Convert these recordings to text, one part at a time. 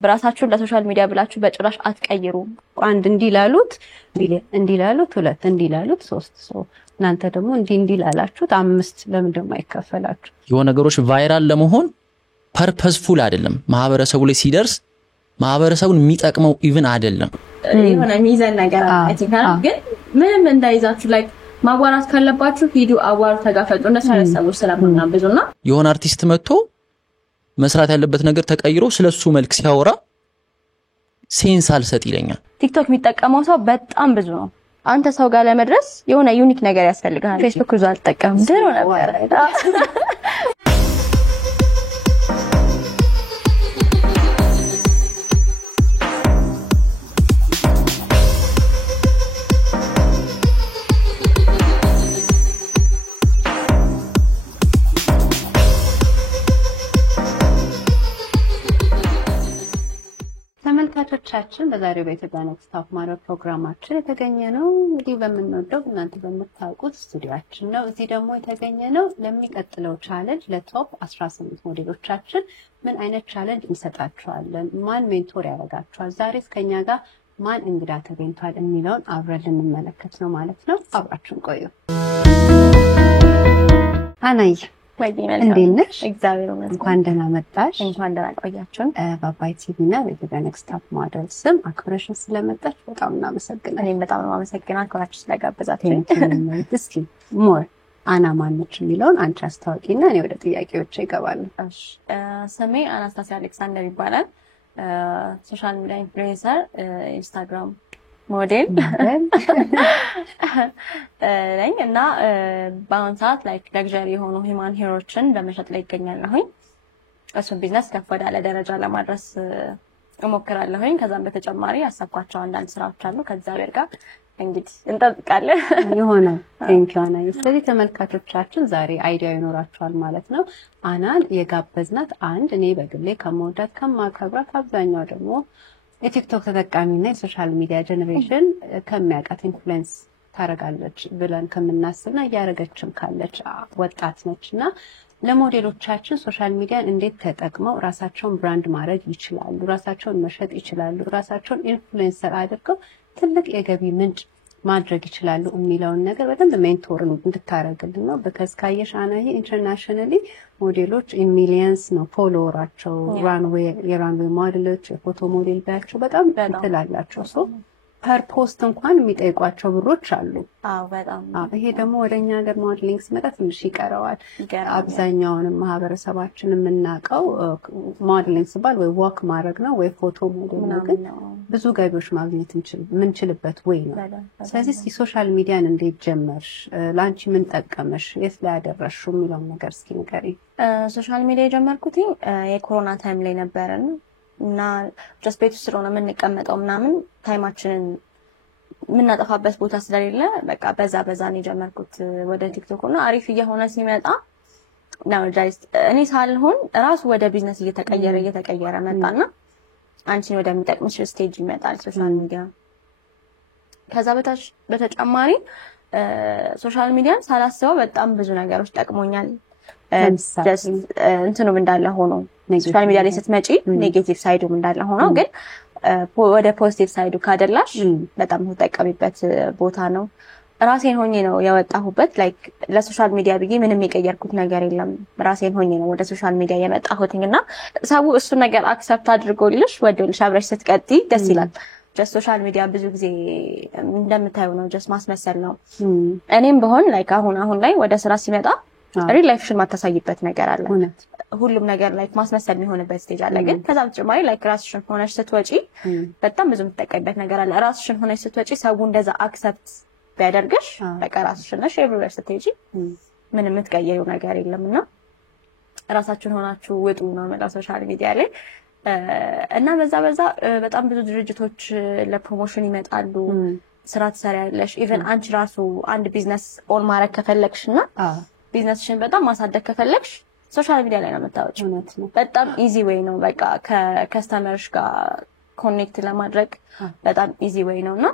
በራሳችሁ ለሶሻል ሚዲያ ብላችሁ በጭራሽ አትቀይሩ አንድ እንዲላሉት ሁለት እንዲላሉት ሶስት ሰው እናንተ ደግሞ እንዲላላችሁት አምስት ለምን ደሞ አይከፈላችሁ የሆነ ነገሮች ቫይራል ለመሆን ፐርፐስፉል አይደለም ማህበረሰቡ ላይ ሲደርስ ማህበረሰቡን የሚጠቅመው ኢቭን አይደለም የሆነ ሚዛን ነገር አይተካል ግን ምንም እንዳይዛችሁ ላይ ማዋራት ካለባችሁ ቪዲዮ አዋሩ ተጋፈጡ እንደሱ አይነት ሰዎች ስለማና ብዙና የሆነ አርቲስት መጥቶ መስራት ያለበት ነገር ተቀይሮ ስለሱ መልክ ሲያወራ ሴንስ አልሰጥ ይለኛል ቲክቶክ የሚጠቀመው ሰው በጣም ብዙ ነው አንተ ሰው ጋር ለመድረስ የሆነ ዩኒክ ነገር ያስፈልጋል ፌስቡክ ብዙ አልጠቀምም ድሮ ነበር ተመልካቾቻችን በዛሬው በኢትዮጵያ ኔክስት ቶፕ ሞዴል ፕሮግራማችን የተገኘነው እንግዲህ በመንወደው እናንተ በመታውቁት ስቱዲዮአችን ነው እዚህ ደግሞ የተገኘነው ለሚቀጥለው ቻሌንጅ ለቶፕ 18 ሞዴሎቻችን ምን አይነት ቻሌንጅ እንሰጣቸዋለን ማን ሜንቶር ያደርጋቸዋል ዛሬ እስከኛ ጋር ማን እንግዳ ተገኝቷል የሚለውን አብረን ልንመለከት ነው ማለት ነው አብራችሁን ቆዩ አናይ እንዴነሽ እግዚአብሔር ይመስገን እንኳን ደህና መጣሽ እንኳን ደህና ቆያችሁን ባባይ ቲቪና በኢትዮጵያ ኔክስት ቶፕ ሞዴል ስም አክብረሽን ስለመጣሽ በጣም እናመሰግናለን እኔም በጣም እናመሰግናለሁ አክብራችሁ ስለጋበዛችሁኝ እስኪ ሞር አና ማንነች የሚለውን አንቺ አስተዋቂና እኔ ወደ ጥያቄዎች ይገባለሁ እሺ ስሜ አናስታሲያ አሌክሳንደር ይባላል ሶሻል ሚዲያ ኢንፍሉዌንሰር ኢንስታግራም ሞዴል ነኝ እና በአሁን ሰዓት ላይክ ለግዠሪ የሆኑ ሂማን ሄሮችን በመሸጥ ላይ ይገኛለሁኝ እሱን ቢዝነስ ከፍ ወዳለ ደረጃ ለማድረስ እሞክራለሁኝ ከዛም በተጨማሪ ያሳኳቸው አንዳንድ ስራዎች አሉ ከዛቤር ጋር እንግዲህ እንጠብቃለን የሆነ ቴንኪው አና ስለዚህ ተመልካቾቻችን ዛሬ አይዲያ ይኖራቸዋል ማለት ነው አናን የጋበዝናት አንድ እኔ በግሌ ከመወዳት ከማከብራት አብዛኛው ደግሞ የቲክቶክ ተጠቃሚና የሶሻል ሚዲያ ጀነሬሽን ከሚያውቃት ኢንፍሉዌንስ ታረጋለች ብለን ከምናስብና ያረጋችም ካለች ወጣት ነችና ለሞዴሎቻችን ሶሻል ሚዲያን እንዴት ተጠቅመው ራሳቸውን ብራንድ ማድረግ ይችላሉ ራሳቸውን መሸጥ ይችላሉ ራሳቸውን ኢንፍሉዌንሰር አድርገው ትልቅ የገቢ ምንጭ ማድረግ ይችላሉ የሚለውን ነገር በደንብ ሜንቶር እንድታረግልን ነው because ካየሽ አናዬ ኢንተርናሽናሊ ሞዴሎች ኢን ሚሊየንስ ነው ፎሎወራቸው የራንዌይ ሞዴሎች የፎቶ ሞዴል ባያቸው በጣም ትላላቸው ሶ ፐር ፖስት እንኳን የሚጠይቋቸው ብሮች አሉ በጣም ይሄ ደግሞ ወደኛ ሀገር ሞዴሊንግ ሲመጣ ትንሽ ይቀረዋል አብዛኛውን ማህበረሰባችን የምናቀው ሞዴሊንግ ሲባል ወይ ዋክ ማድረግ ነው ወይ ፎቶ ሞዴል ነው ግን ብዙ ገቢዎች ማግኘት እንችልበት ወይ ነው ስለዚህ ሶሻል ሚዲያን እንዴት ጀመርሽ ላንቺ ምን ጠቀመሽ የት ላይ ያደረሽው የሚለው ነገር እስኪ ንገሪ ሶሻል ሚዲያ የጀመርኩት የኮሮና ታይም ላይ ነበርና እና ጀስት ቤት ውስጥ ስለሆነ የምንቀመጠው ምናምን ታይማችንን ምናጠፋበት ቦታ ስለሌለ በቃ በዛ ነው የጀመርኩት ወደ ቲክቶክ እና አሪፍ እየሆነ ሲመጣ ነው ጃይስት እኔ ሳልሆን ራሱ ወደ ቢዝነስ እየተቀየረ መጣና አንቺን ወደሚጠቅምሽ ስቴጅ ይመጣል ሶሻል ሚዲያ ከዛ በተጨማሪ ሶሻል ሚዲያን ሳላስበው በጣም ብዙ ነገሮች ጠቅሞኛል ጀስት እንትኑም እንዳለ ሆኖ ሶሻል ሚዲያ ላይ ስትመጪ ኔጌቲቭ ሳይዱም እንዳለ ሆኖ ግን ወደ ፖዚቲቭ ሳይዱ ካደላሽ በጣም ተጠቀሚበት ቦታ ነው ራሴን ሆኜ ነው ያወጣሁበት ላይክ ለሶሻል ሚዲያ ብዬ ምንም የቀየርኩት ነገር የለም ራሴን ሆኜ ነው ወደ ሶሻል ሚዲያ የመጣሁትና ሰው እሱ ነገር አክሰፕት አድርጎልሽ ወደልሽ አብረሽ ስትቀጥይ ደስ ይላል ጀስት ሶሻል ሚዲያ ብዙ ጊዜ እንደምታዩ ነው ጀስት ማስመሰል ነው እኔም በሆን ላይክ አሁን ላይ ወደ ስራ ሲመጣ ሪል ላይፍሽን ማታሳይበት ነገር አለ ሁሉም ነገር ላይክ ማስመሰል የሚሆንበት ስቴጅ አለ ግን ከዛ በተጨማሪ ላይክ ራስሽን ሆነሽ ስትወጪ በጣም ብዙ የምትጠቀሚበት ነገር አለ ራስሽን ሆነሽ ስትወጪ ሰው እንደዛ አክሰፕት ቢያደርግሽ በቃ ራስሽን ነሽ ኤቭሪዌር ስትሄጂ ምንም የምትቀየሪው ነገር የለምና ራሳችሁን ሆናችሁ ውጡ ነው ማለት ሶሻል ሚዲያ ላይ እና በዛ በጣም ብዙ ድርጅቶች ለፕሮሞሽን ይመጣሉ ስራ ትሰሪያለሽ ኢቭን አንቺ ራሱ አንድ ቢዝነስ ኦን ማድረግ ከፈለግሽና ቢዝነስሽን በጣም ማሳደግ ከፈለግሽ ሶሻል ሚዲያ ላይ ነው የምታወጪው በጣም ኢዚ ዌይ ነው በቃ ከከስተመርሽ ጋር ኮኔክት ለማድረግ በጣም ኢዚ ዌይ ነውና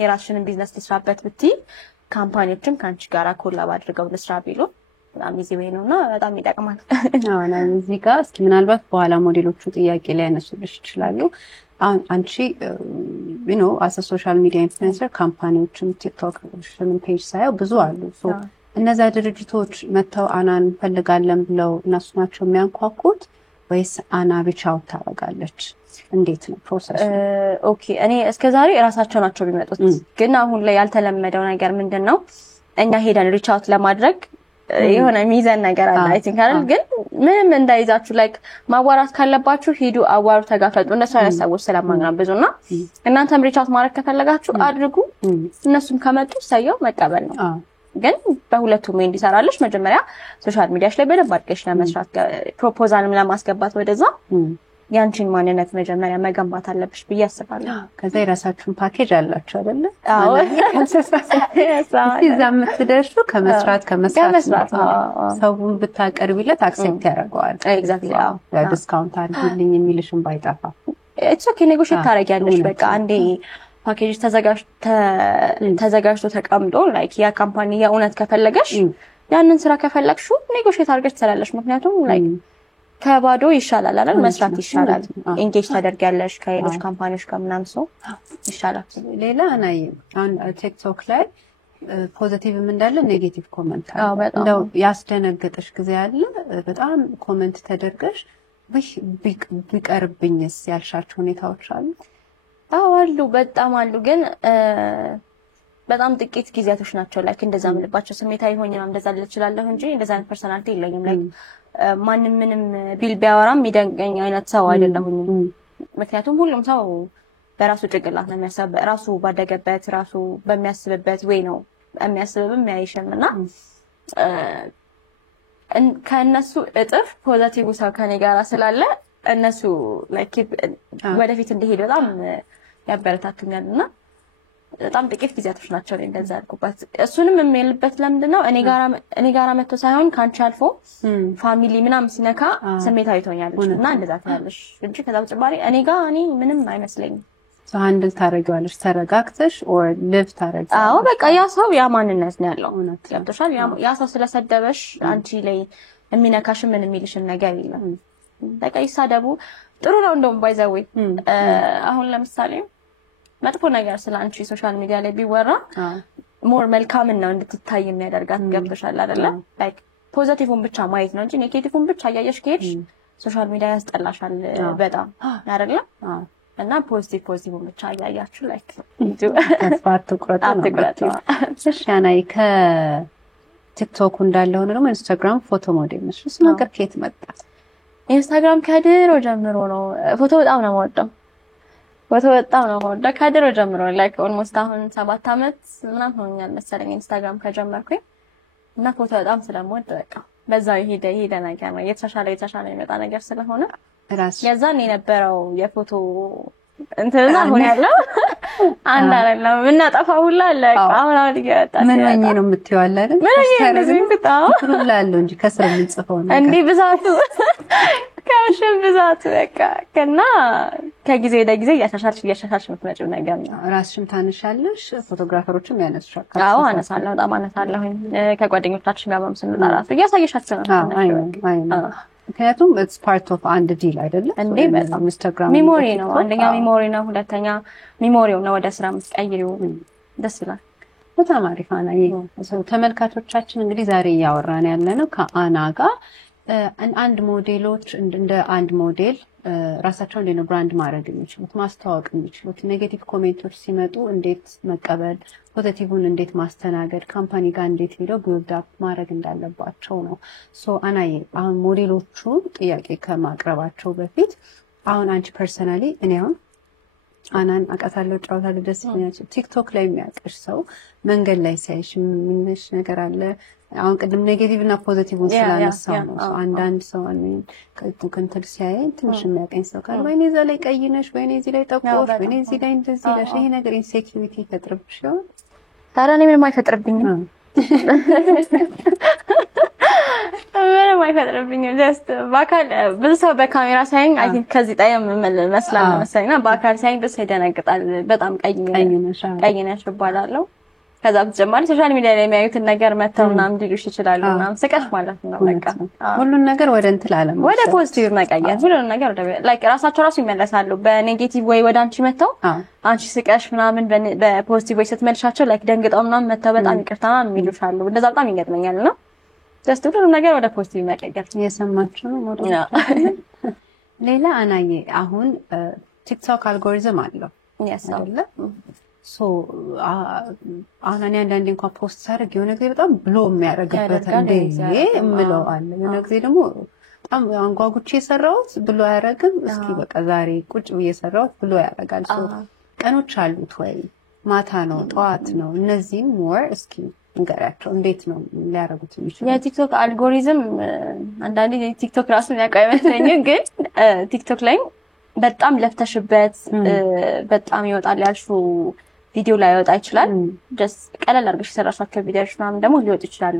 የራስሽን ቢዝነስ ትስራበት ብትይ ካምፓኒዎችም ካንቺ ጋር ኮላብ አድርገው ለስራ ቢሉ በጣም ኢዚ ዌይ ነውና በጣም ይጠቅማል። አሁን እዚህ ጋር እስኪ ምናልባት በኋላ ሞዴሎቹ ጥያቄ ላይ ያነሱልሽ ይችላሉ። አሁን አንቺ አስ ሶሻል ሚዲያ ኢንፍሉዌንሰር ካምፓኒዎችም ቲክቶክ ፔጅ ሳይው ብዙ አሉ። እነዛ ድርጅቶች መተው አናን ፈልጋለን ብለው እነሱ ናቸው የሚያንኳኩት ወይስ አና ሪች አውት ታደርጋለች? እንዴት ነው ፕሮሰሱ? ኦኬ እኔ እስከዛሬ ራሳቸው ናቸው ቢመጡት፣ ግን አሁን ላይ ያልተለመደው ነገር ምንድነው እኛ ሄደን ሪች አውት ለማድረግ የሆነ ሚዛን ነገር አለ አይ ቲንክ አይደል? ግን ምንም እንዳይዛችሁ ላይክ ማዋራት ካለባችሁ ሂዱ አዋሩ ተጋፈጡ። እነሱ አይነት ሰዎች ስለማንጋብዙና እናንተም ሪች አውት ማድረግ ከፈለጋችሁ አድርጉ። እነሱም ከመጡ ሳይው መቀበል ነው። ግን በሁለቱም እንዲሰራልሽ መጀመሪያ ሶሻል ሚዲያሽ ላይ በደንብ አድርገሽ ለመስራት ፕሮፖዛልም ለማስገባት ወደዛ ያንቺን ማንነት መጀመሪያ መገንባት አለብሽ ብዬ አስባለሁ። ከዛ የራሳችሁን ፓኬጅ አላችሁ አይደለ? አዎ እዛ የምትደርሱ ከመስራት ሰውን ብታቀርቢለት አክሴፕት ያደርገዋል። ኤግዛክትሊ አዎ ዲስካውንት አድርግልኝ የሚልሽም ባይጠፋ ኢትስ ኦኬ ኔጎሺየት ታደርጊያለሽ። በቃ አንዴ ፓኬጅ ተዘጋጅቶ ተቀምጦ ላይክ ያ ካምፓኒ የእውነት ከፈለገሽ ያንን ስራ ከፈለግሹ ኔጎሺየት አድርገሽ ትሰራለሽ። ምክንያቱም ላይክ ከባዶ ይሻላል አይደል? መስራት ይሻላል። ኢንጌጅ ታደርጊያለሽ ከሌሎች ካምፓኒዎች ጋር ምናምን ሰው ይሻላል። ሌላ ናይ አሁን ቲክቶክ ላይ ፖዚቲቭም እንዳለ ኔጌቲቭ ኮሜንት አለ። እንደው ያስደነገጠሽ ጊዜ አለ? በጣም ኮሜንት ተደርገሽ ቢቀርብኝስ ያልሻቸው ሁኔታዎች አሉ? አሉ፣ በጣም አሉ። ግን በጣም ጥቂት ጊዜያቶች ናቸው ላይክ እንደዛ ምልባቸው ስሜታዊ ሆኜ ነው እንደዛ ልችላለሁ እንጂ እንደዛ አይነት ፐርሰናሊቲ የለኝም። ላይክ ማንም ምንም ቢል ቢያወራም ይደንቀኝ አይነት ሰው አይደለሁም። ምክንያቱም ሁሉም ሰው በራሱ ጭንቅላት ነው የሚያስበው፣ ራሱ ባደገበት ራሱ በሚያስብበት ወይ ነው የሚያስብም ያይሽምና ከነሱ እጥፍ ፖዚቲቭ ሰው ከኔ ጋር ስላለ እነሱ ላይክ ወደፊት እንዲሄድ በጣም ያበረታቱኛልና በጣም ጥቂት ጊዜያቶች ናቸው እንደዛ አድርጉባት። እሱንም የሚልበት ለምንድነው እኔ ጋራ መጥቶ ሳይሆን ካንቺ አልፎ ፋሚሊ ምናምን ሲነካ ስሜታዊ ትሆኛለሽ እና እንደዛ ትያለሽ እንጂ ከዛ በተጨማሪ እኔ ምንም አይመስለኝም። ሃንድል ታረጋለሽ ተረጋግተሽ ኦር ሊቭ ታረጋለሽ? አዎ በቃ ያ ሰው ያ ማንነት ነው ያለው። ያምጥሻል ያ ሰው ስለሰደበሽ አንቺ ላይ የሚነካሽ ምን የሚልሽን ነገር የለም። በቃ ይሳደቡ ጥሩ ነው እንደውም ባይዘው አሁን ለምሳሌ መጥፎ ነገር ስላንቺ ሶሻል ሚዲያ ላይ ቢወራ ሞር መልካም ነው እንድትታይ የሚያደርጋት ገብቶሻል አይደለ? ላይክ ፖዚቲቭን ብቻ ማየት ነው እንጂ ኔጌቲቭን ብቻ ያያሽ ከሄድሽ ሶሻል ሚዲያ ያስጠላሻል በጣም አይደለ? እና ፖዚቲቭን ብቻ ያያችሁ ላይክ ተስፋት ትቁረጡ። እሺ ያናይ ከቲክቶክ እንዳለ ሆነ ደግሞ ኢንስታግራም ፎቶ ሞዴል ነሽ። እሱ ነገር ከየት መጣ? ኢንስታግራም ከድሮ ጀምሮ ነው። ፎቶ በጣም ነው የምወደው። ከድሮ ጀምሮ ላይክ ኦልሞስት አሁን 7 አመት ምናምን ሆኖኛል መሰለኝ ኢንስታግራም ከጀመርኩኝ እና ፎቶ በጣም ስለምወድ በቃ በዛው ይሄደ ነገር ነው የተሻለ የመጣ ነገር ስለሆነ የዛን የነበረው የፎቶ እንትና ሆነ ያለው አንድ አይደለም እናጠፋ ሁላ አለ። አሁን ይገጣ ምን ወኝ ነው የምትይው አለ አይደል? እንጂ ከስር የምንጽፈው ነው እንዴ ብዛቱ ከሽም ብዛቱ በቃ ከና ከጊዜ ወደ ጊዜ እያሻሻልሽ የምትመጪው ነገር ነው። ራስሽም ታነሻለሽ፣ ፎቶግራፈሮችም ያነሱሻል? አዎ አነሳለሁ፣ በጣም አነሳለሁኝ። ከጓደኞቻችን ጋር በመሰለኝ ራሱ እያሳየሻቸው ነው። ምክንያቱም it's part of አንድ ዲል አይደለ? እንዴ በጣም ኢንስታግራም ሚሞሪ ነው። አንደኛ ሚሞሪ ነው፣ ሁለተኛ ሚሞሪው ነው ወደ ስራ መስቀይሪው ደስ ይላል። በጣም አሪፍ አናዬ። ተመልካቾቻችን እንግዲህ ዛሬ እያወራን ያለነው ከአና ጋር አንድ ሞዴሎች እንደ አንድ ሞዴል ራሳቸውን እንደ ብራንድ ማድረግ የሚችሉት ማስተዋወቅ የሚችሉት ኔጌቲቭ ኮሜንቶች ሲመጡ እንዴት መቀበል፣ ፖዚቲቭን እንዴት ማስተናገድ፣ ካምፓኒ ጋር እንዴት ሄደው ቢልድ አፕ ማድረግ እንዳለባቸው ነው። ሶ አናዬ አሁን ሞዴሎቹ ጥያቄ ከማቅረባቸው በፊት አሁን አንቺ ፐርሰናሊ እኔ አሁን አናን አቃታለሁ ጫውታለሁ ደስ ይለኛል። ቲክቶክ ላይ የሚያውቅሽ ሰው መንገድ ላይ ሳይሽ ምንሽ ነገር አለ? አሁን ቅድም ኔጌቲቭ እና ፖዚቲቭን ስላነሳው ነው። አንዳንድ ሰው አለኝ ከንተል ሲያይ ትንሽ የሚያቀኝ ሰው ካለ ወይኔ እዛ ላይ ቀይ ነሽ፣ ወይኔ እዚህ ላይ ጠቆርሽ፣ ወይኔ እዚህ ላይ እንደዚህ ነሽ፣ ይሄ ነገር ኢንሴኪዩሪቲ ይፈጥርብሽ ነው? ታዲያ እኔ ምንም አይፈጥርብኝም። ምንም አይፈጥርብኝም። ጀስት በአካል ብዙ ሰው በካሜራ ሳይኝ አይ ቲንክ ከዚህ ጣይም መስላል መሰለኝና በአካል ሳይኝ ደስ ይደነግጣል። በጣም ቀይ ነሽ ይባላልው ከዛ በተጨማሪ ሶሻል ሚዲያ ላይ የሚያዩትን ነገር መተው ምናምን ሊሉሽ ይችላሉ ምናምን ስቀሽ ማለት ነው በቃ ሁሉን ነገር ወደ እንትን አለም ወደ ፖዚቲቭ መቀየር ሁሉን ነገር ወደ ላይክ ራሳቸው ራሱ ይመለሳሉ በኔጌቲቭ ወይ ወደ አንቺ መተው አንቺ ስቀሽ ምናምን በፖዚቲቭ ወይ ስትመልሻቸው ላይክ ደንግጠው ምናምን መተው በጣም ይቅርታ ምናምን ይሉሻሉ እንደዛ በጣም ይገጥመኛል ነው ጀስት ሁሉን ነገር ወደ ፖዚቲቭ መቀየር የሰማችሁ ነው ሌላ አናዬ አሁን ቲክቶክ አልጎሪዝም አለው ያሳለ ሶ አሁን አንዳንዴ እንኳን ፖስት ሳደርግ የሆነ ጊዜ በጣም ብሎ የሚያደርግበት እንደ እምለው አለ የሆነ ጊዜ ደግሞ በጣም አንጓጉቼ የሰራሁት ብሎ ያደርግም እስኪ በቃ ዛሬ ቁጭ ብዬ የሰራሁት ብሎ ያደርጋል ሶ ቀኖች አሉት ወይ ማታ ነው ጠዋት ነው እነዚህም ሞር እስኪ እንገራቸው እንዴት ነው ሊያደርጉት የሚችሉ የቲክቶክ አልጎሪዝም አንዳንዴ ቲክቶክ ራሱ የሚያውቀው አይመስለኝም ግን ቲክቶክ ላይ በጣም ለፍተሽበት በጣም ይወጣል ያልሽው ቪዲዮ ላይ ያወጣ ይችላል just ቀለል አድርገሽ ሰራሻቸው ቪዲዮዎች ምናምን ደግሞ ሊወጡ ይችላሉ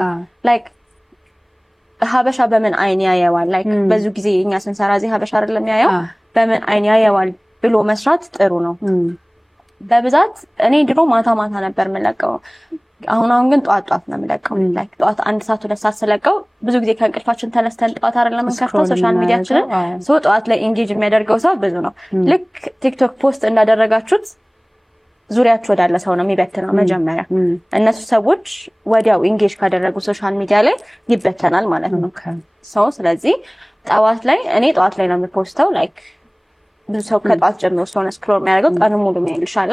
ላይክ ሀበሻ በምን አይን ያያዋል ላይክ ብዙ ጊዜ እኛ ስንሰራ እዚህ ሀበሻ አይደለም ያያው በምን አይን ያያዋል ብሎ መስራት ጥሩ ነው በብዛት እኔ ድሮ ማታ ነበር የምለቀው አሁን ግን ጧት ነው የምለቀው ላይክ ጧት 1 ሰዓት 2 ሰዓት ስለቀው ብዙ ጊዜ ከእንቅልፋችን ተነስተን ጧት አይደለም እንከፍተው ሶሻል ሚዲያችንን ሶ ጧት ላይ ኢንጌጅ የሚያደርገው ሰው ብዙ ነው ልክ ቲክቶክ ፖስት እንዳደረጋችሁት ዙሪያችሁ ወዳለ ሰው ነው የሚበተነው መጀመሪያ እነሱ ሰዎች ወዲያው ኢንጌጅ ካደረጉ ሶሻል ሚዲያ ላይ ይበተናል ማለት ነው ሰው ስለዚህ ጧት ላይ እኔ ጧት ላይ ነው የምፖስተው ላይክ ብዙ ሰው ከጧት ጀምሮ ስለሆነ ስክሮል የሚያደርገው ቀኑ ሙሉ የሚልሻል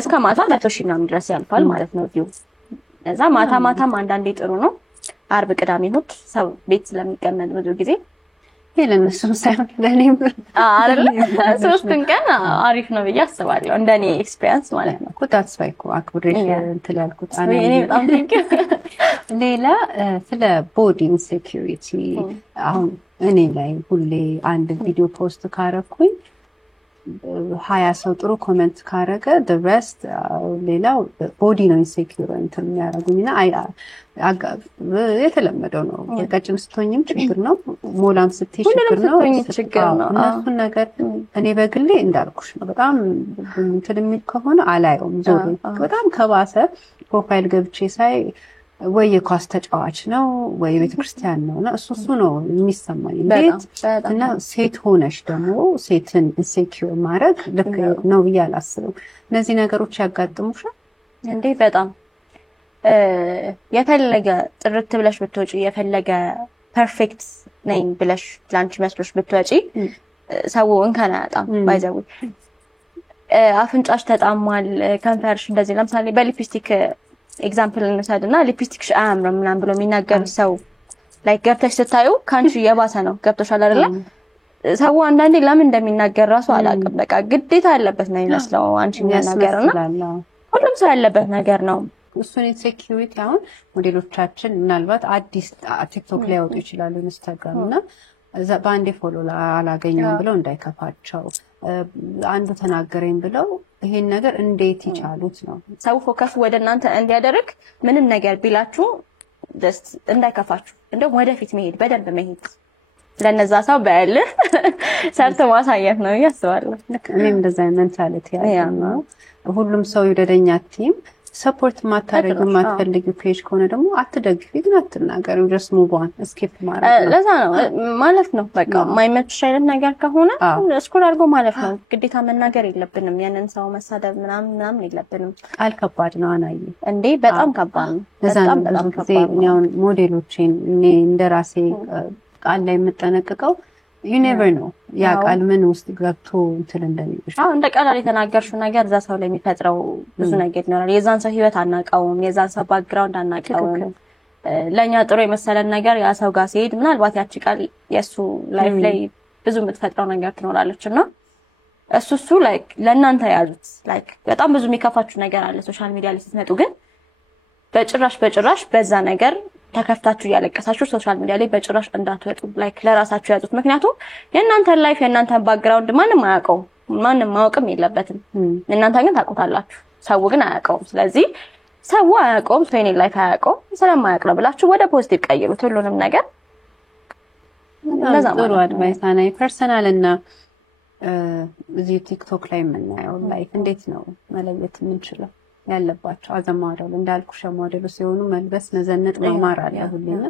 እስከ ማታ 100,000 ምናምን ድረስ ያልፋል ማለት ነው ቪው እዛ ማታም አንዳንዴ ጥሩ ነው አርብ ቅዳሜ እሑድ ሰው ቤት ስለሚቀመጥ ብዙ ጊዜ ለነሱም ሳይሆን ለኔም አይደል ሶስቱን ቀን አሪፍ ነው ብዬ አስባለሁ እንደኔ ኤክስፒሪየንስ ማለት ነው ኩታስ ባይኮ አክብሬሽ እንትን ያልኩት እኔ በጣም ሌላ ስለ ቦዲ ኢንሴኩሪቲ አሁን እኔ ላይ ሁሌ አንድ ቪዲዮ ፖስት ካረኩኝ 20 ሰው ጥሩ ኮሜንት ካረገ the rest ሌላው ቦዲ ነው ኢንሴኩር እንትን የሚያደርጉኝና የተለመደው ነው ቀጭን ስትሆኝም ችግር ነው ሞላም ስትይ ችግር ነው እነሱን ነገር እኔ በግሌ እንዳልኩሽ ነው በጣም እንትን የሚል ከሆነ አላየውም ዞሮ በጣም ከባሰ ፕሮፋይል ገብቼ ሳይ ወይ የኳስ ተጫዋች ነው ወይ ቤተክርስቲያን ነውና እሱ ነው የሚሰማኝ እንዴት እና ሴት ሆነሽ ደግሞ ሴትን ኢንሴኩር ማድረግ ልክ ነው ያላስበው እነዚህ ነገሮች ያጋጥሙሻል እንዴ በጣም የፈለገ ጥርት ብለሽ ብትወጪ የፈለገ ፐርፌክት ነኝ ብለሽ ላንቺ መስሎሽ ብትወጪ ሰው እንከና ያጣም ባይዘው አፍንጫሽ ተጣሟል ከንፈርሽ እንደዚህ ለምሳሌ በሊፕስቲክ ኤግዛምፕል እንሰድና ሊፕስቲክሽ አያምርም ምናምን ብሎ የሚናገር ሰው ላይክ ገብተሽ ስታዩ ካንቺ የባሰ ነው ገብተሻል አይደለ ሰው አንዳንዴ ለምን እንደሚናገር ራሱ አላውቅም በቃ ግዴታ ያለበት ነው ይመስለው አንቺ የሚናገርና ሁሉም ሰው ያለበት ነገር ነው እሱን ኢንሴኩሪቲ አሁን ሞዴሎቻችን ምናልባት አዲስ ቲክቶክ ላይ ያወጡ ይችላሉ ኢንስታግራም እና በአንዴ ፎሎ አላገኘም ብለው እንዳይከፋቸው አንዱ ተናገረኝ ብለው ይሄን ነገር እንዴት ይቻሉት ነው ሰው ፎከስ ወደ እናንተ እንዲያደርግ ምንም ነገር ቢላችሁ just እንዳይከፋችሁ እንደው ወደፊት መሄድ በደንብ መሄድ ለነዛ ሰው በል ሰርቶ ማሳየት ነው ያስባለሁ እኔም እንደዛ ሜንታሊቲ ያለው ሁሉም ሰው ይወደደኛ ቲም ሰፖርት ማታረግ ማትፈልግ ፔጅ ከሆነ ደግሞ አትደግፊ ግን አትናገሪ just move on skip ማድረግ ለዛ ነው ማለት ነው በቃ ማይመችሽ አይነት ነገር ከሆነ ስክሮል አድርጎ ማለት ነው ግዴታ መናገር የለብንም ያንን ሰው መሳደብ ምናምን የለብንም ቃል ከባድ ነው አናዬ እንዴ በጣም ከባድ ነው በጣም ከባድ ነው ሞዴሎችን እኔ እንደራሴ ቃል ላይ የምጠነቀቀው you never know ያ ቃል ምን ውስጥ ገብቶ እንትን እንደሚልሽ እንደ ቃል የተናገርሽው ነገር እዛ ሰው ላይ የሚፈጥረው ብዙ ነገር ይኖራል የዛን ሰው ህይወት አናቀውም የዛን ሰው ባክግራውንድ አናቀውም ለኛ ጥሩ የመሰለን ነገር ያ ሰው ጋር ሲሄድ ምናልባት ያቺ ቃል የሱ ላይፍ ላይ ብዙ የምትፈጥረው ነገር ትኖራለችና እሱ ላይክ ለእናንተ ያዙት ላይክ በጣም ብዙ የሚከፋችሁ ነገር አለ ሶሻል ሚዲያ ላይ ስትመጡ ግን በጭራሽ በዛ ነገር ተከፍታችሁ ያለቀሳችሁ ሶሻል ሚዲያ ላይ በጭራሽ እንዳትወጡ ላይክ ለራሳችሁ ያዙት ምክንያቱም የእናንተ ላይፍ የእናንተ ባክግራውንድ ማንም አያውቀው ማንም ማወቅም የለበትም እናንተ ግን ታውቁታላችሁ ሰው ግን አያውቀውም ስለዚህ ሰው አያውቀውም የኔ ላይፍ አያውቀውም ስለማያውቅ ነው ብላችሁ ወደ ፖዚቲቭ ቀይሩት ሁሉንም ነገር ለዛ ጥሩ አድቫይስ አናይ ፐርሰናል እና እዚህ ቲክቶክ ላይ የምናየው ላይፍ እንዴት ነው መለየት የምንችለው ያለባቸው አዘማወደል እንዳልኩሽ ሞዴሉ ሲሆኑ መልበስ መዘነጥ መማር አለ ሁሉና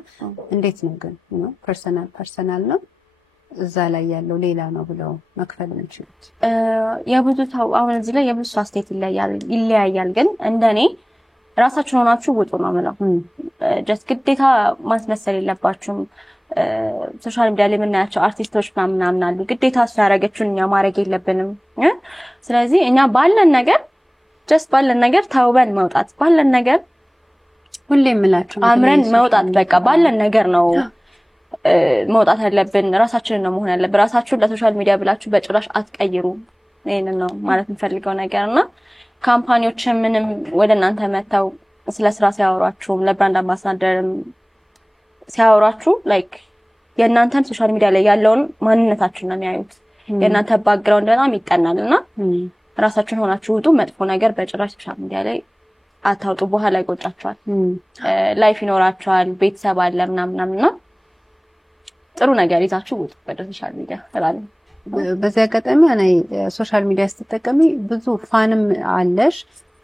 እንዴት ነው ግን ነው ፐርሰናል ነው እዛ ላይ ያለው ሌላ ነው ብለው መክፈል እንችላለን የብዙ ሰው አሁን እዚህ ላይ የብዙ አስተያየት ይለያያል ግን እንደኔ ራሳችሁን ሆናችሁ ውጡ ነው ማለት ጀስት ግዴታ ማስመሰል የለባችሁም ሶሻል ሚዲያ ላይ የምናያቸው አርቲስቶች ምናምን አሉ ግዴታ እሱ ያደረገችውን እኛ ማድረግ የለብንም ስለዚህ እኛ ባለን ነገር ጀስት ባለን ነገር ተውበን መውጣት ባለን ነገር ሁሌም ምላችሁ አምረን መውጣት በቃ ባለን ነገር ነው መውጣት ያለብን ራሳችንን ነው መሆን ያለብን ራሳችሁን ለሶሻል ሚዲያ ብላችሁ በጭራሽ አትቀይሩ ይሄንን ነው ማለት እንፈልገው ነገርና ካምፓኒዎች ምንም ወደ እናንተ መተው ስለ ስራ ሲያወራችሁ ለብራንድ አምባሳደርም ሲያወራችሁ ላይክ የእናንተን ሶሻል ሚዲያ ላይ ያለውን ማንነታችሁን ነው የሚያዩት የእናንተ ባክግራውንድ በጣም ይጠናልና ራሳችሁን ሆናችሁ ውጡ መጥፎ ነገር በጭራሽ ሶሻል ሚዲያ ላይ አታውጡ በኋላ ይቆጫችኋል ላይፍ ይኖራችኋል ቤተሰብ አለ ምናምንና ጥሩ ነገር ይዛችሁ ውጡ ወደ ሶሻል ሚዲያ ተላለ በዚህ አጋጣሚ እኔ ሶሻል ሚዲያ ስትጠቀሚ ብዙ ፋንም አለሽ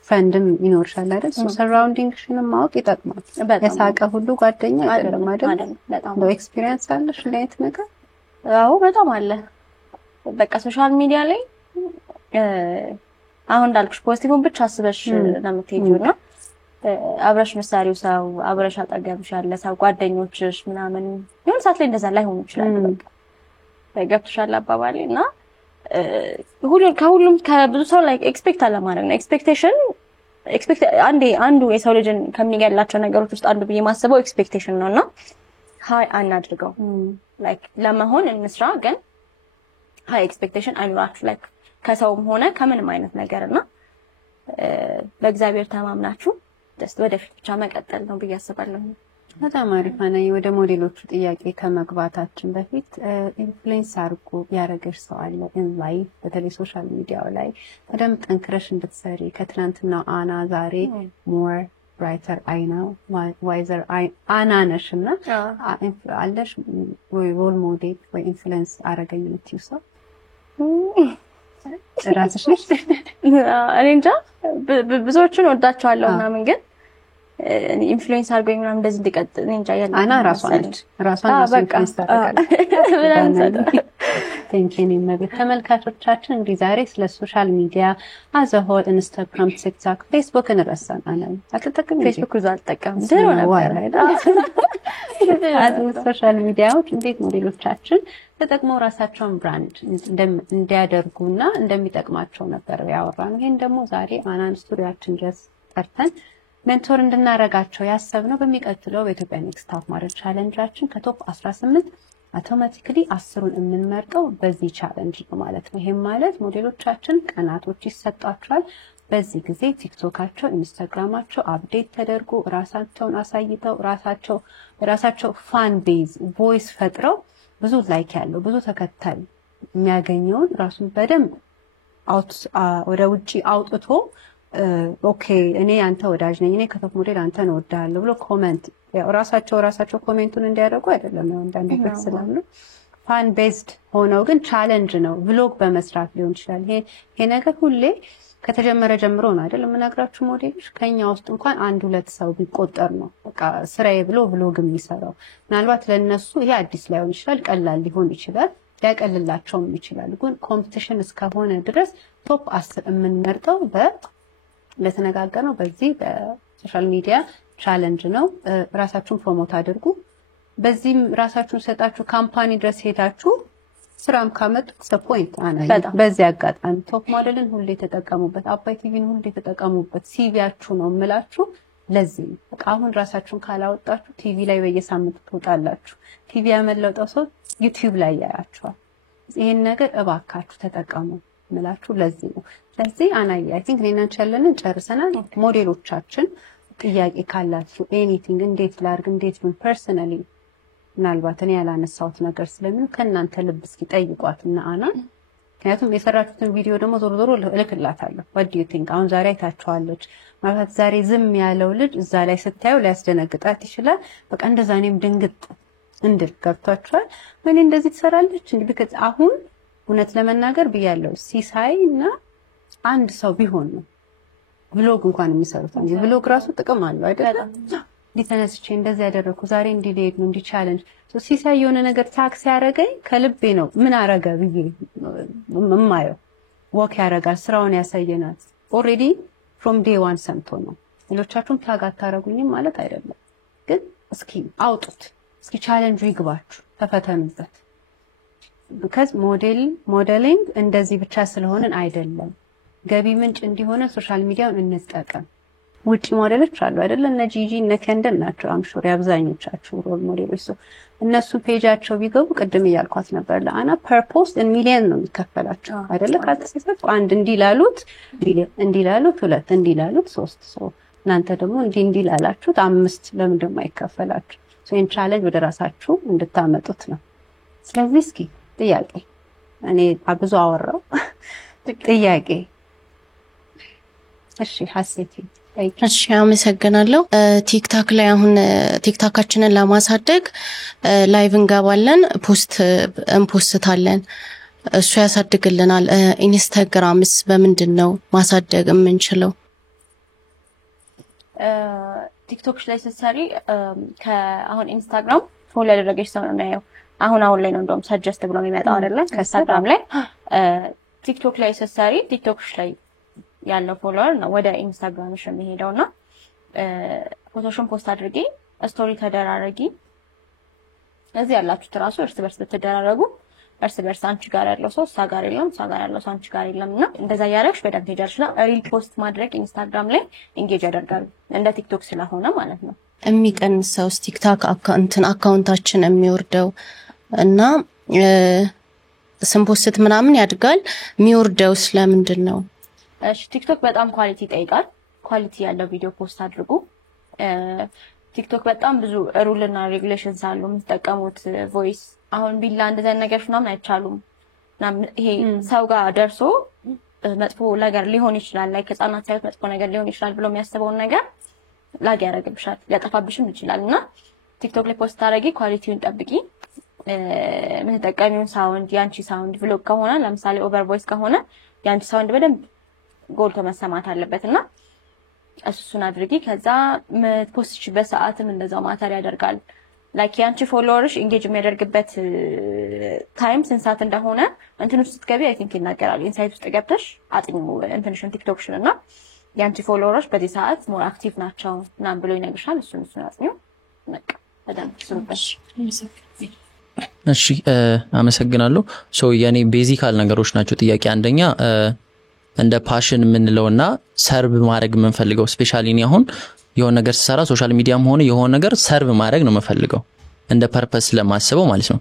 ፍሬንድም ይኖርሻል አይደል ሶ ሰራውንዲንግሽን ማወቅ ይጠቅማል የሳቀ ሁሉ ጓደኛ አይደለም አይደል በጣም ነው ኤክስፒሪየንስ አለሽ ለየት ነገር አዎ በጣም አለ በቃ ሶሻል ሚዲያ ላይ አሁን እንዳልኩሽ ፖዚቲቭን ብቻ አስበሽ ለምትሄጂውና አብረሽ መሳሪው ሰው አብረሽ አጠገብሽ ያለ ሰው ጓደኞችሽ ምናምን ይሁን ሰዓት ላይ እንደዛ ላይ ሆኖ ይችላል በቃ ገብቶሻል አባባሌና ከሁሉም ከብዙ ሰው ላይ ኤክስፔክት አለ ማለት ነው ኤክስፔክት አንዱ የሰው ልጅን ከሚገላቸው ነገሮች ውስጥ አንዱ ብዬ ማስበው ኤክስፔክቴሽን ነውና ሃይ አናድርገው ላይክ ለመሆን እንስራ ግን ሃይ ኤክስፔክቴሽን አይኖራችሁ ላይክ ከሰውም ሆነ ከምንም አይነት ነገርና በእግዚአብሔር ተማምናችሁ ደስ ወደፊት ብቻ መቀጠል ነው ብዬ አስባለሁ በጣም አሪፍ ነው ወደ ሞዴሎቹ ጥያቄ ከመግባታችን በፊት ኢንፍሉዌንስ አድርጎ ያረገሽ ሰው አለ ኢን ላይፍ በተለይ ሶሻል ሚዲያው ላይ በደንብ ጠንክረሽ እንድትሰሪ ከትናንትና አና ዛሬ ሞር ብራይተር አይና ዋይዘር አና ነሽና አለሽ ወይ ሮል ሞዴል ወይ ኢንፍሉዌንስ አረገኝ የምትይው ሰው ራስሽ ነሽ እኔ እንጃ ብዙዎቹን ወዳቸዋለሁ ምናምን ግን ኢንፍሉዌንስ አድርጎኝ ምናምን እንደዚህ እንድቀጥል እንጃ ያለ አና ራሷን ኢንፍሉዌንስ ታደርጋለች ቴንኪን ይመብት ተመልካቾቻችን እንግዲህ ዛሬ ስለ ሶሻል ሚዲያ አዘሆል ኢንስታግራም ቲክቶክ ፌስቡክ እንረሳን አና አትጠቀም ፌስቡክ ብዙ አልጠቀምም ድሮ ነበር ሶሻል ሚዲያዎች እንዴት ሞዴሎቻችን ተጠቅመው ራሳቸውን ብራንድ እንዲያደርጉና እንደሚጠቅማቸው ነበር ያወራን ይሄን ደግሞ ዛሬ አናን ስቱዲዮአችን ድረስ ጠርተን ሜንቶር እንድናረጋቸው ያሰብነው በሚቀጥለው በኢትዮጵያ ኔክስት ታፕ ማድረግ ቻሌንጃችን ከቶፕ 18 አውቶማቲካሊ 10ን እንመርጠው በዚህ ቻሌንጅ ነው ማለት ነው ይሄም ማለት ሞዴሎቻችን ቀናቶች ይሰጣቸዋል በዚህ ጊዜ ቲክቶካቸው ኢንስታግራማቸው አፕዴት ተደርጎ ራሳቸውን አሳይተው ራሳቸው ፋን ቤዝ ቮይስ ፈጥረው ብዙ ላይክ ያለው ብዙ ተከታይ የሚያገኘውን ራሱን በደንብ ወደ ውጪ አውጥቶ ኦኬ እኔ አንተ ወዳጅ ነኝ እኔ ከቶፕ ሞዴል አንተን ወዳለሁ ብሎ ኮሜንት ራሳቸው ኮሜንቱን እንዲያደርጉ አይደለም ነው እንዳንደበት ስላሉ ፋን ቤዝድ ሆነው ግን ቻሌንጅ ነው ብሎግ በመስራት ሊሆን ይችላል ይሄ ነገር ሁሌ ከተጀመረ ጀምሮ ነው አይደል የምነግራችሁ ሞዴሎች ከኛ ውስጥ እንኳን አንድ ሁለት ሰው ቢቆጠር ነው በቃ ስራዬ ብሎ ብሎግ የሚሰራው ምናልባት ለነሱ ይሄ አዲስ ላይሆን ይችላል ቀላል ሊሆን ይችላል ያቀልላቸውም ይችላል ግን ኮምፒቲሽን እስከሆነ ድረስ ቶፕ 10 የምንመርጠው ለተነጋገረው በዚህ በሶሻል ሚዲያ ቻሌንጅ ነው ራሳችሁን ፕሮሞት አድርጉ በዚህም ራሳችሁን ሰጣችሁ ካምፓኒ ድረስ ሄዳችሁ ስራም ካመጡ ሰፖይንት በዚህ አጋጣሚ ቶፕ ሞዴልን ሁሌ ተጠቀሙበት አባይ ቲቪን ሁሌ ተጠቀሙበት ሲቪያችሁ ነው የምላችሁ ለዚህ በቃ አሁን ራሳችሁን ካላወጣችሁ ቲቪ ላይ በየሳምንቱ ትወጣላችሁ ቲቪ ያመለጠው ሰው ዩቲዩብ ላይ ያያችኋል ይሄን ነገር እባካችሁ ተጠቀሙ ምላችሁ ለዚህ ነው ስለዚህ አይ ቲንክ እኔና ቻለንን ጨርሰናል ሞዴሎቻችን ጥያቄ ካላችሁ ኤኒቲንግ እንዴት ላርግ እንዴት ምን ፐርሰናሊ ምናልባት እኔ ያላነሳሁት ነገር ስለምን ከእናንተ ልብ እስኪ ጠይቋትና አና ምክንያቱም የሰራችሁትን ቪዲዮ ደግሞ ዞሮ ዞሮ እልክላታለሁ what do you think አሁን ዛሬ አይታችኋለች ማለት ዛሬ ዝም ያለው ልጅ እዛ ላይ ስታዩ ሊያስደነግጣት ይችላል በቃ እንደዛ እኔም ድንግጥ እንድል ገብቷችኋል ምን እንደዚህ ትሰራለች እንግዲህ ከዛ አሁን እውነት ለመናገር ብያለሁ ሲሳይና አንድ ሰው ቢሆን ነው ብሎግ እንኳን የሚሰሩት እንጂ ብሎግ ራሱ ጥቅም አለው አይደለም? ሊተነስቼ እንደዚህ ያደረኩ ዛሬ እንዲህ ልሄድ ነው እንዲህ ቻሌንጅ ሲሳይ የሆነ ነገር ታክስ ያደረገኝ ከልቤ ነው። ምን አረገ ብዬ እማየው ወክ ያደርጋል፣ ስራውን ያሳየናል። ኦልሬዲ ፍሮም ዴይ ዋን ሰምቶ ነው። ሌሎቻችሁም ታግ አታረጉኝም ማለት አይደለም፣ ግን እስኪ አውጡት፣ እስኪ ቻሌንጁ ይግባችሁ፣ ተፈተኑበት። because ሞዴሊንግ እንደዚህ ብቻ ስለሆነን አይደለም። ገቢ ምንጭ እንዲሆነ ሶሻል ሚዲያውን እንጠቀም። ውጪ ሞዴሎች አሉ አይደለ? እነ ጂጂ እነ ከንደል ናቸው አምሹር ያብዛኞቻችሁ ሮል ሞዴሎች። እነሱ ፔጃቸው ቢገቡ ቅድም እያልኳት ነበር ለአና ፐር ፖስት ሚሊየን ነው የሚከፈላቸው አይደለ? ካልተሳሳትኩ አንድ እንዲላሉት ሚሊየን፣ እንዲላሉት ሁለት፣ እንዲላሉት ሶስት። እናንተ ደግሞ እንዲላላችሁት 5 ለምን ደግሞ አይከፈላችሁ? ይሄን ቻሌንጅ ወደ ራሳችሁ እንድታመጡት ነው። ስለዚህ እስኪ ጥያቄ፣ እኔ ብዙ አወራው ጥያቄ። እሺ ሀሴት። እሺ አመሰግናለሁ። ቲክታክ ላይ አሁን ቲክታካችንን ለማሳደግ ላይቭ እንገባለን፣ እንፖስታለን፣ እሱ ያሳድግልናል። ኢንስታግራምስ በምንድን ነው ማሳደግ የምንችለው? ቲክቶክ ላይ ስትሰሪ ከአሁን ኢንስታግራም ፎሎ ያደረገች ሰው ነው የሚያየው። አሁን ላይ ነው እንደውም ሰጀስት ብሎ የሚመጣው አይደለ? ከኢንስታግራም ላይ ቲክቶክ ላይ ስትሰሪ ቲክቶክሽ ላይ ያለው ፎሎወር ነው ወደ ኢንስታግራምሽ የሚሄደውና ፎቶሽን ፖስት አድርጊ፣ ስቶሪ ተደራረጊ። እዚህ ያላችሁት ራሱ እርስ በርስ ብትደራረጉ እርስ በርስ አንቺ ጋር ያለው ሰው እሷ ጋር የለም፣ እሷ ጋር ያለው ሰው አንቺ ጋር የለምና እንደዛ ያረግሽ በደንብ ትሄጃለሽና ሪል ፖስት ማድረግ ኢንስታግራም ላይ ኢንጌጅ ያደርጋሉ እንደ ቲክቶክ ስለሆነ ማለት ነው። የሚቀንሰው ቲክታክ አካውንታችን የሚወርደው እና ስንፖስት ምናምን ያድጋል። የሚወርደው ስለምንድን ነው? እሺ ቲክቶክ በጣም ኳሊቲ ይጠይቃል። ኳሊቲ ያለው ቪዲዮ ፖስት አድርጉ። ቲክቶክ በጣም ብዙ ሩል እና ሬጉሌሽንስ አሉ። የምትጠቀሙት ቮይስ አሁን ቢላ እንደዛ ነገር ምናምን አይቻሉም። ይሄ ሰው ጋር ደርሶ መጥፎ ነገር ሊሆን ይችላል፣ ላይ ከጻናት ሳይት መጥፎ ነገር ሊሆን ይችላል ብሎ የሚያስበውን ነገር ላግ ያደርግብሻል፣ ሊያጠፋብሽም ይችላልና ቲክቶክ ላይ ፖስት ታረጊ፣ ኳሊቲውን ጠብቂ። የምትጠቀሚውን ሳውንድ ያንቺ ሳውንድ ቭሎግ ከሆነ ለምሳሌ ኦቨር ቮይስ ከሆነ ያንቺ ሳውንድ በደንብ ጎልቶ መሰማት አለበትና እሱን አድርጊ። ከዛ ፖስትሽበት ሰዓትም እንደዛው ማተር ያደርጋል። ላይክ ያንቺ ፎሎወርሽ ኢንጌጅ የሚያደርግበት ታይም ስንት ሰዓት እንደሆነ እንትን ውስጥ ስትገቢ አይ ቲንክ ይናገራል። ኢንሳይት ውስጥ ገብተሽ አጥኙ እንትንሽን ቲክቶክሽን እና ያንቺ ፎሎወርሽ በዚህ ሰዓት ሞር አክቲቭ ናቸው ምናምን ብሎ ይነግርሻል። እሱን አጥኙ። በቃ በደንብ ስሩበት። እሺ አመሰግናለሁ። የኔ ቤዚካል ነገሮች ናቸው። ጥያቄ አንደኛ እንደ ፓሽን የምንለውና ሰርቭ ማድረግ የምንፈልገው ስፔሻሊ እኔ አሁን የሆነ ነገር ሰራ ሶሻል ሚዲያም ሆነ የሆነ ነገር ሰርቭ ማድረግ ነው የምፈልገው እንደ ፐርፐስ ለማስበው ማለት ነው።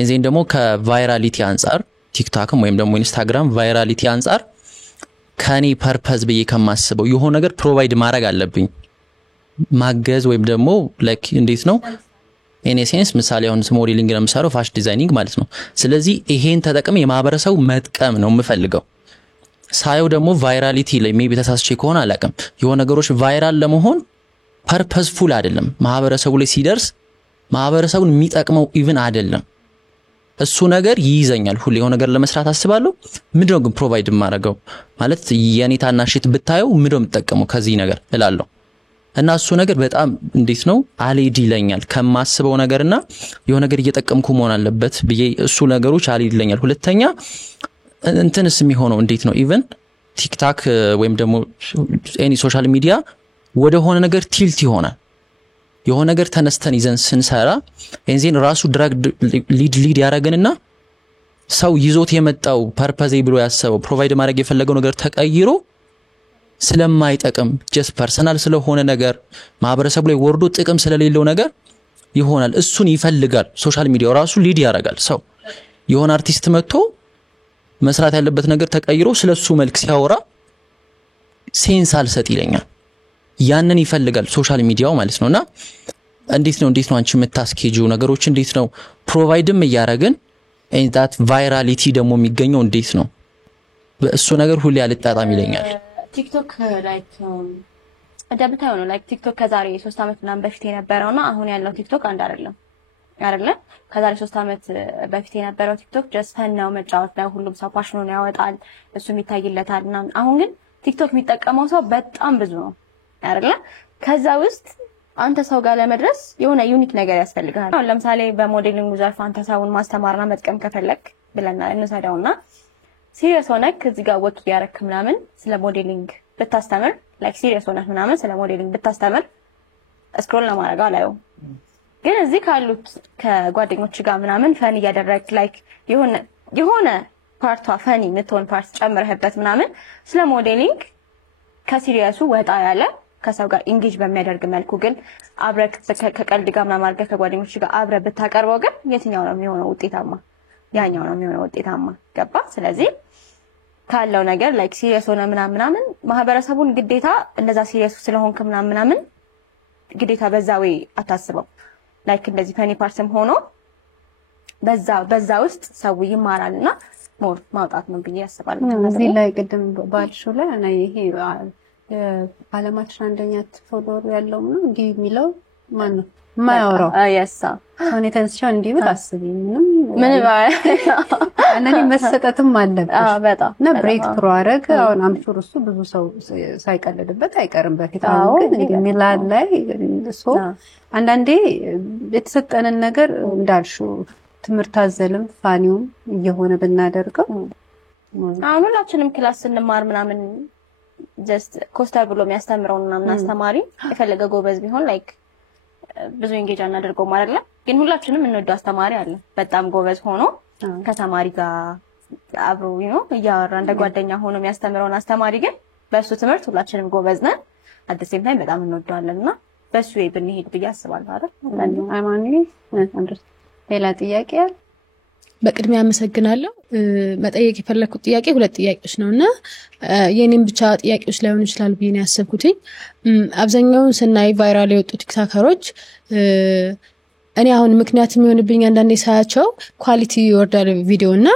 እዚህን ደግሞ ከቫይራሊቲ አንፃር ቲክቶክም ወይም ደግሞ ኢንስታግራም ቫይራሊቲ አንፃር ከኔ ፐርፐስ ብዬ ከማስበው የሆነ ነገር ፕሮቫይድ ማድረግ አለብኝ፣ ማገዝ ወይም ደግሞ ላይክ እንዴት ነው ኢን ኤሴንስ ምሳሌ አሁን ሞዴሊንግ ነው የምሰራው፣ ፋሽን ዲዛይኒንግ ማለት ነው። ስለዚህ ይሄን ተጠቅሜ የማህበረሰቡ መጥቀም ነው የምፈልገው። ሳየው ደግሞ ቫይራሊቲ ላይ ሜቢ ተሳስቼ ከሆነ አላውቅም፣ የሆነ ነገሮች ቫይራል ለመሆን ፐርፐስፉል አይደለም። ማህበረሰቡ ላይ ሲደርስ ማህበረሰቡን የሚጠቅመው ኢቭን አይደለም። እሱ ነገር ይይዘኛል። ሁሌ የሆነ ነገር ለመስራት አስባለሁ። ምንድነው ግን ፕሮቫይድ የማደርገው ማለት የኔ ታናሽት ብታየው ምንድነው የምጠቀመው ከዚህ ነገር እላለሁ። እና እሱ ነገር በጣም እንዴት ነው አልሄድ ይለኛል ከማስበው ነገርና የሆነ ነገር እየጠቀምኩ መሆን አለበት ብዬ እሱ ነገሮች አልሄድ ይለኛል። ሁለተኛ እንትንስ የሚሆነው እንዴት ነው ኢቭን ቲክታክ ወይም ደግሞ ኤኒ ሶሻል ሚዲያ ወደ ሆነ ነገር ቲልት ይሆናል። የሆነ ነገር ተነስተን ይዘን ስንሰራ እንዚን ራሱ ድራግ ሊድ ያረጋግንና ሰው ይዞት የመጣው ፐርፐዝ ብሎ ያሰበው ፕሮቫይድ ማድረግ የፈለገው ነገር ተቀይሮ ስለማይጠቅም ጀስት ፐርሰናል ስለሆነ ነገር ማህበረሰቡ ላይ ወርዶ ጥቅም ስለሌለው ነገር ይሆናል። እሱን ይፈልጋል ሶሻል ሚዲያው ራሱ ሊድ ያረጋል። ሰው የሆነ አርቲስት መጥቶ መስራት ያለበት ነገር ተቀይሮ ስለሱ መልክ ሲያወራ ሴንስ አልሰጥ ይለኛል። ያንን ይፈልጋል ሶሻል ሚዲያው ማለት ነውና እንዴት ነው አንቺ የምታስኬጂው ነገሮች እንዴት ነው ፕሮቫይድም ያያረግን and that virality ደግሞ የሚገኘው እንዴት ነው? በእሱ ነገር ሁሌ አልጣጣም ይለኛል። ቲክቶክ ላይክ እንደምታየው ነው ላይክ ቲክቶክ ከዛሬ 3 አመት ምናምን በፊት የነበረውና አሁን ያለው ቲክቶክ አንድ አይደለም። ከዛሬ 3 አመት በፊት የነበረው ቲክቶክ ጀስት ፈን ነው፣ መጫወት ነው፣ ሁሉም ሰው ፓሽኑን ያወጣል፣ እሱም ይታይለታል ምናምን። አሁን ግን ቲክቶክ የሚጠቀመው ሰው በጣም ብዙ ነው አይደለ? ከዛ ውስጥ አንተ ሰው ጋር ለመድረስ የሆነ ዩኒክ ነገር ያስፈልጋል። አሁን ለምሳሌ በሞዴሊንግ ዘርፍ አንተ ሰውን ማስተማርና መጥቀም ከፈለክ ብለና እንሰዳውና ሲሪየስ ሆነክ እዚህ ጋር ወክ ያረክ ምናምን ስለ ሞዴሊንግ ብታስተምር ላይክ ሲሪየስ ሆነክ ምናምን ስለ ሞዴሊንግ ብታስተምር ስክሮል ለማድረግ አላየው። ግን እዚህ ካሉት ከጓደኞች ጋር ምናምን ፈን እያደረክ ላይክ የሆነ ፓርቷ ፈኒ የምትሆን ፓርት ጨምረህበት ምናምን ስለ ሞዴሊንግ ከሲሪየሱ ወጣ ያለ ከሰው ጋር ኢንጌጅ በሚያደርግ መልኩ ግን አብረክ ከቀልድ ጋር ምናምን አድርገህ ከጓደኞች ጋር አብረህ ብታቀርበው ግን የትኛው ነው የሚሆነው ውጤታማ? ያኛው ነው የሚሆነው ውጤታማ። ገባ? ስለዚህ ካለው ነገር ላይክ ሲሪየስ ሆነ ምናምን ማህበረሰቡን ግዴታ እንደዛ ሲሪየስ ስለሆንክ ምናምን ግዴታ በዛው አታስበው። ላይክ እንደዚህ ፈኒ ፓርትም ሆኖ በዛ ውስጥ ሰው ይማራልና ሞር ማውጣት ነው ብዬ አስባለሁ። እዚህ ላይ ቅድም ባልሽው ላይ እኔ ይሄ ዓለማችን አንደኛ ፎሎወር ያለው ነው እንዲህ የሚለው ማን ነው ማያወራው? አየሳ ሆነ ተንስቸው እንዲህ ብለ አስቢ ምን አንኔ መሰጠትም አለበት በጣም እና ብሬክ ፕሮ አረግ አሁን አምሹር እሱ ብዙ ሰው ሳይቀልድበት አይቀርም። በፊት አሁን ግን እንግዲህ ሚላን ላይ ሶ አንዳንዴ የተሰጠንን ነገር እንዳልሽው ትምህርት አዘልም ፋኒውም እየሆነ ብናደርገው አሁን ሁላችንም ክላስ እንማር ምናምን ጀስት ኮስተር ብሎ የሚያስተምረው ምናምን አስተማሪ የፈለገ ጎበዝ ቢሆን ላይክ ብዙ ኢንጌጅ አናደርገው ማለት ነው። ግን ሁላችንም እንወደው አስተማሪ አለ በጣም ጎበዝ ሆኖ ከተማሪ ጋር አብሮ እያወራ እንደ ጓደኛ ሆኖ የሚያስተምረውን አስተማሪ ግን በሱ ትምህርት ሁላችንም ጎበዝ ነን at the same time በጣም እንወደዋለንና በሱ ወይ ብንሄድ ብዬ አስባለሁ አይደል? አይማኒ ሌላ ጥያቄ በቅድሚያ አመሰግናለሁ። መጠየቅ የፈለኩት ጥያቄ ሁለት ጥያቄዎች ነውና የኔም ብቻ ጥያቄዎች ላይሆን ይችላል ብዬ ነው ያሰብኩት። አብዛኛውን ስናይ ቫይራል የወጡ ቲክቶከሮች እኔ አሁን ምክንያት የሚሆንብኝ አንዳንዴ ሳያቸው ኳሊቲ ይወርዳል ቪዲዮና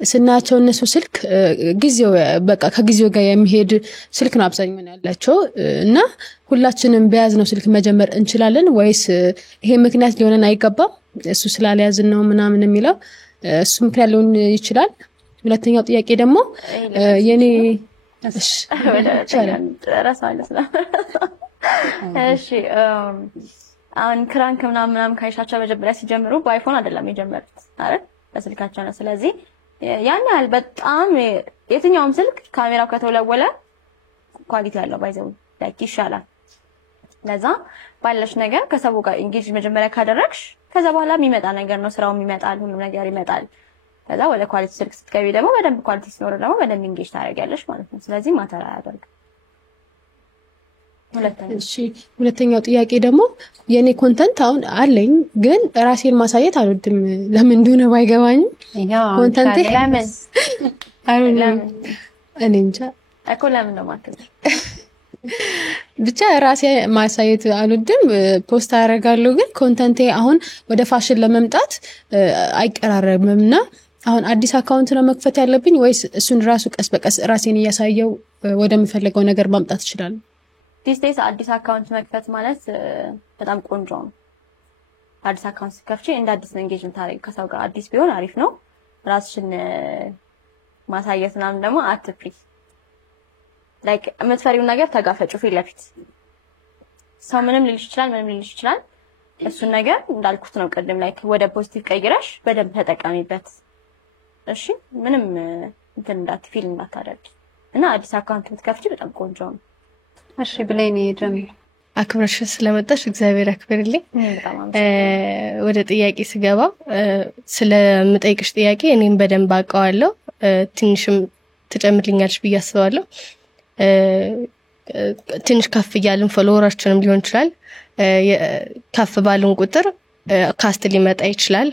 ስናቸው እነሱ ስልክ ጊዜው በቃ ከጊዜው ጋር የሚሄድ ስልክ ነው አብዛኛው ያላቸው እና ሁላችንም በያዝነው ስልክ መጀመር እንችላለን ወይስ ይሄ ምክንያት ሊሆነን አይገባም? እሱ ስላልያዝን ነው ምናምን የሚለው እሱ ምክንያት ሊሆን ይችላል። ሁለተኛው ጥያቄ ደግሞ የኔ እሺ አሁን ክራንክ ምናምን ካይሻቸው መጀመሪያ ሲጀምሩ በአይፎን አይደለም የጀመሩት አይደል? በስልካቸው ነው። ስለዚህ ያን ያህል በጣም የትኛውም ስልክ ካሜራው ከተወለወለ ኳሊቲ ያለው ባይዘው ላይክ ይሻላል። ለዛ ባለሽ ነገር ከሰው ጋር ኢንጌጅ መጀመሪያ ካደረግሽ ከዛ በኋላ የሚመጣ ነገር ነው ስራው ይመጣል ሁሉ ነገር ይመጣል። ከዛ ወደ ኳሊቲ ስልክ ስትገቢ ደግሞ በደንብ ኳሊቲ ሲኖር ደግሞ በደንብ ኢንጌጅ ታደርጊያለሽ ማለት ነው። ስለዚህ ማተር አያደርግም። ሁለተኛው ጥያቄ ደግሞ የኔ ኮንተንት አሁን አለኝ ግን ራሴን ማሳየት አልወድም። ለምን እንደሆነ ባይገባኝም ኮንተንት ለምን አይደለም እኔ እንጃ እኮ ለምን ነው ማለት ብቻ ራሴ ማሳየት አልወድም። ፖስት አደርጋለሁ ግን ኮንተንቴ አሁን ወደ ፋሽን ለመምጣት አይቀራረብምና አሁን አዲስ አካውንት ነው መክፈት ያለብኝ ወይስ እሱን ራሱ ቀስ በቀስ ራሴን እያሳየው ወደምፈልገው ነገር ማምጣት ይችላል? ዲስቴስ አዲስ አካውንት መክፈት ማለት በጣም ቆንጆ ነው። አዲስ አካውንት ከፍቼ እንደ አዲስ ኢንጌጅመንት ታሪክ ከሰው ጋር አዲስ ቢሆን አሪፍ ነው። ራስሽን ማሳየት ምናምን ደግሞ አትፍሪ። ላይክ የምትፈሪው ነገር ተጋፈጩ ፊት ለፊት። ሰው ምንም ሊልሽ ይችላል። እሱን ነገር እንዳልኩት ነው ቅድም ላይክ ወደ ፖዚቲቭ ቀይረሽ በደንብ ተጠቀሚበት። እሺ ምንም እንትን እንዳትፊል እንዳታደርጊ እና አዲስ አካውንት ብትከፍቺ በጣም ቆንጆ ነው። እሺ ብለኝ ጀምር። አክብረሽ ስለመጣሽ እግዚአብሔር ያክብርልኝ። ወደ ጥያቄ ስገባ ስለምጠይቅሽ ጥያቄ እኔም በደንብ አውቀዋለሁ ትንሽም ትጨምርልኛለሽ ብዬ አስባለሁ። ትንሽ ከፍ እያልን ፎሎወራችንም ሊሆን ይችላል ከፍ ባልን ቁጥር ካስት ሊመጣ ይችላል።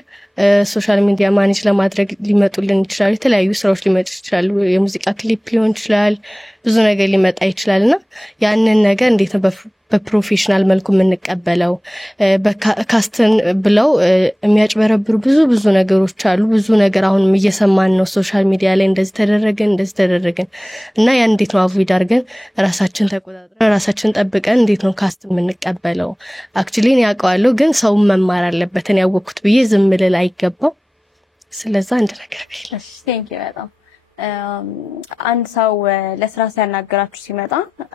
ሶሻል ሚዲያ ማኔጅ ለማድረግ ሊመጡልን ይችላል። የተለያዩ ስራዎች ሊመጡ ይችላሉ። የሙዚቃ ክሊፕ ሊሆን ይችላል። ብዙ ነገር ሊመጣ ይችላልና ያንን ነገር እንዴት ነው በፕሮፌሽናል መልኩ የምንቀበለው? በካስትን ብለው የሚያጭበረብሩ ብዙ ነገሮች አሉ። ብዙ ነገር አሁንም እየሰማን ነው ሶሻል ሚዲያ ላይ እንደዚህ ተደረገን እና ያን እንዴት ነው አቮይድ አድርገን ራሳችን ተቆጣጥረን ራሳችን ጠብቀን እንዴት ነው ካስት የምንቀበለው? አክቹሊ እኔ ያውቀዋለሁ ግን ሰው መማር አለበት። እኔ ያወቅኩት ብዬ ዝም ልል አይገባም። ስለዛ አንድ ነገር ቢልሽ ቴንክ ዩ በጣም አንድ ሰው ለስራ ሲያናገራችሁ ሲመጣ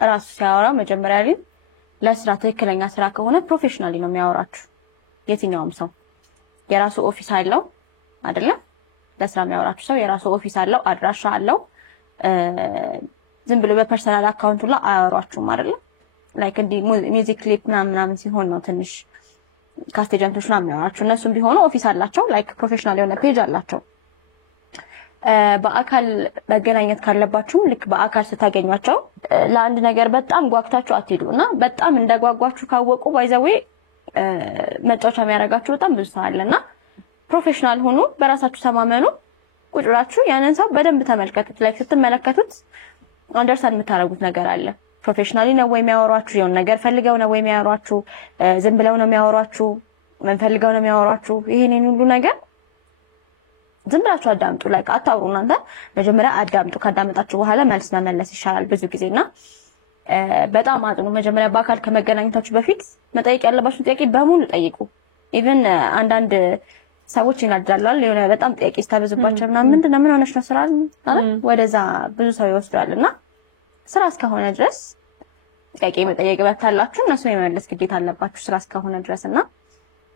ራሱ ሲያወራ መጀመሪያ ላይ ለስራ ትክክለኛ ስራ ከሆነ ፕሮፌሽናሊ ነው የሚያወራችሁ። የትኛውም ሰው የራሱ ኦፊስ አለው አይደለ? ለስራ የሚያወራችሁ ሰው የራሱ ኦፊስ አለው፣ አድራሻ አለው። ዝም ብሎ በፐርሰናል አካውንቱ ላይ አያወራችሁም አይደለ? ላይክ እንዲ ሚውዚክ ክሊፕ ምናምን ሲሆን ነው ትንሽ ካስት ኤጀንቶች ምናምን የሚያወራችሁ። እነሱም ቢሆኑ ኦፊስ አላቸው፣ ላይክ ፕሮፌሽናል የሆነ ፔጅ አላቸው። በአካል መገናኘት ካለባችሁ ልክ በአካል ስታገኟቸው ለአንድ ነገር በጣም ጓግታችሁ አትሄዱና በጣም እንደጓጓችሁ ካወቁ ባይዘዌ መጫወቻ የሚያደርጋችሁ በጣም ብዙ ሰው አለና ፕሮፌሽናል ሆኑ፣ በራሳችሁ ተማመኑ። ቁጭ ብላችሁ ያንን ሰው በደንብ ተመልከቱት። ላይክ ስትመለከቱት አንደርስታንድ የምታደርጉት ነገር አለ። ፕሮፌሽናሊ ነው ወይ የሚያወሯችሁ? የሆነ ነገር ፈልገው ነው ወይ የሚያወሯችሁ? ዝም ብለው ነው የሚያወሯችሁ? ምን ፈልገው ነው የሚያወሯችሁ? ይሄንን ሁሉ ነገር ዝም ብላችሁ አዳምጡ። ላይክ አታውሩ። እናንተ መጀመሪያ አዳምጡ። ካዳመጣችሁ በኋላ መልስ መመለስ ይሻላል ብዙ ጊዜና በጣም አጥኑ። መጀመሪያ በአካል ከመገናኘታችሁ በፊት መጠየቅ ያለባችሁ ጥያቄ በሙሉ ጠይቁ። ኢቭን አንዳንድ ሰዎች ይናደዳሉ የሆነ በጣም ጥያቄ ስታበዙባቸው ምንድነው ምን ሆነሽ ነው ስራ አይደል ወደዛ ብዙ ሰው ይወስዳልና ስራ እስከሆነ ድረስ ጥያቄ መጠየቅ በታላችሁ እነሱ የመመለስ ግዴታ አለባችሁ ስራ እስከሆነ ድረስና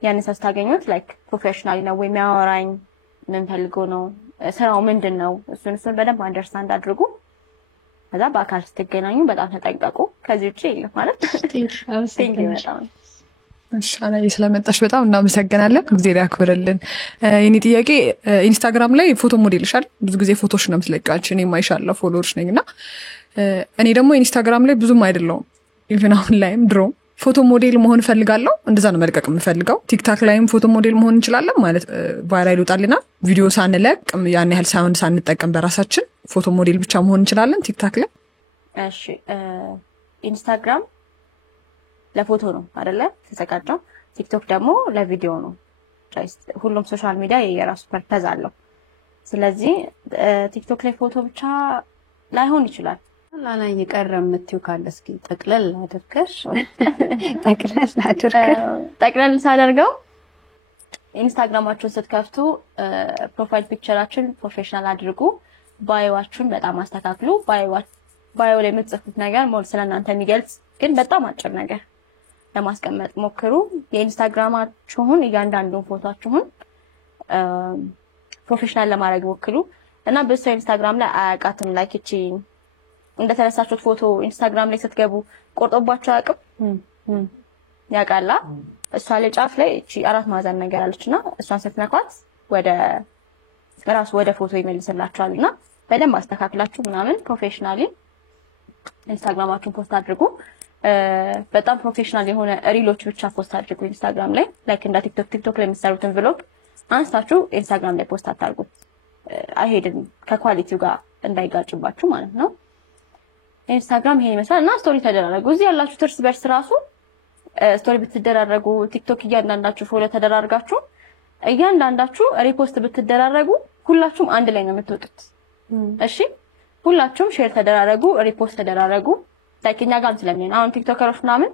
ያን ሰው ታገኙት ላይክ ፕሮፌሽናሊ ነው ወይ የሚያወራኝ ምን ፈልጎ ነው ስራው ምንድነው እሱን በደንብ አንደርስታንድ አድርጉ። ከዛ በአካል ስትገናኙ በጣም ተጠንቀቁ። ከዚህ ውጪ የለም ማለት ቴንክ ዩ በጣም አናዬ ስለመጣሽ በጣም እናመሰግናለን። እግዚአብሔር ያክብርልን። የኔ ጥያቄ ኢንስታግራም ላይ ፎቶ ሞዴል ይሻል ብዙ ጊዜ ፎቶሽ ነው የምትለቂያቸው። እኔ ማይሻላ ፎሎወርሽ ነኝና እኔ ደግሞ ኢንስታግራም ላይ ብዙም አይደለሁም። ኢቭን አሁን ላይም ድሮ ፎቶ ሞዴል መሆን እፈልጋለሁ። እንደዛ ነው መልቀቅ የምፈልገው። ቲክታክ ላይም ፎቶ ሞዴል መሆን እንችላለን ማለት ቫይራል ይወጣልና ቪዲዮ ሳንለቅ ያን ያህል ሳውንድ ሳንጠቀም በራሳችን ፎቶ ሞዴል ብቻ መሆን እንችላለን ቲክታክ ላይ። እሺ ኢንስታግራም ለፎቶ ነው አይደለ ተዘጋጀው። ቲክቶክ ደግሞ ለቪዲዮ ነው። ሁሉም ሶሻል ሚዲያ የራሱ ፐርፐዝ አለው። ስለዚህ ቲክቶክ ላይ ፎቶ ብቻ ላይሆን ይችላል። ላላ ይቀር የምትዩ ካለ እስኪ ጠቅለል አድርገሽ ጠቅለል ሳደርገው ኢንስታግራማችሁን ስትከፍቱ ፕሮፋይል ፒክቸራችሁን ፕሮፌሽናል አድርጉ። ባዮዋችሁን በጣም አስተካክሉ። ባዮ ላይ የምትጽፉት ነገር ሞል ስለናንተ የሚገልጽ ግን በጣም አጭር ነገር ለማስቀመጥ ሞክሩ። የኢንስታግራማችሁን እያንዳንዱን ፎቶአችሁን ፕሮፌሽናል ለማድረግ ሞክሩ እና በሱ ኢንስታግራም ላይ አያውቃትም ላይክ እቺ እንደተነሳችሁት ፎቶ ኢንስታግራም ላይ ስትገቡ ቆርጦባችሁ አያውቅም ያውቃላ። እሷ ላይ ጫፍ ላይ እቺ አራት ማዕዘን ነገር አለችና እሷን ስትነኳት ወደ ፎቶ ይመልስላችኋልና በደንብ አስተካክላችሁ ምናምን ፕሮፌሽናሊ ኢንስታግራማችሁን ፖስት አድርጉ። በጣም ፕሮፌሽናል የሆነ ሪሎች ብቻ ፖስት አድርጉ ኢንስታግራም ላይ ላይክ እንደ ቲክቶክ ላይ የምትሰሩትን ቭሎግ አንስታችሁ ኢንስታግራም ላይ ፖስት አታርጉት። አይሄድም ከኳሊቲው ጋር እንዳይጋጭባችሁ ማለት ነው። ኢንስታግራም ይሄን ይመስላል እና ስቶሪ ተደራረጉ። እዚህ ያላችሁ እርስ በርስ ራሱ ስቶሪ ብትደራረጉ ቲክቶክ እያንዳንዳችሁ ፎሎ ተደራርጋችሁ እያንዳንዳችሁ ሪፖስት ብትደራረጉ ሁላችሁም አንድ ላይ ነው የምትወጡት። እሺ ሁላችሁም ሼር ተደራረጉ፣ ሪፖስት ተደራረጉ። ታይከኛ ጋር ስለሚሆን አሁን ቲክቶከሮች ምናምን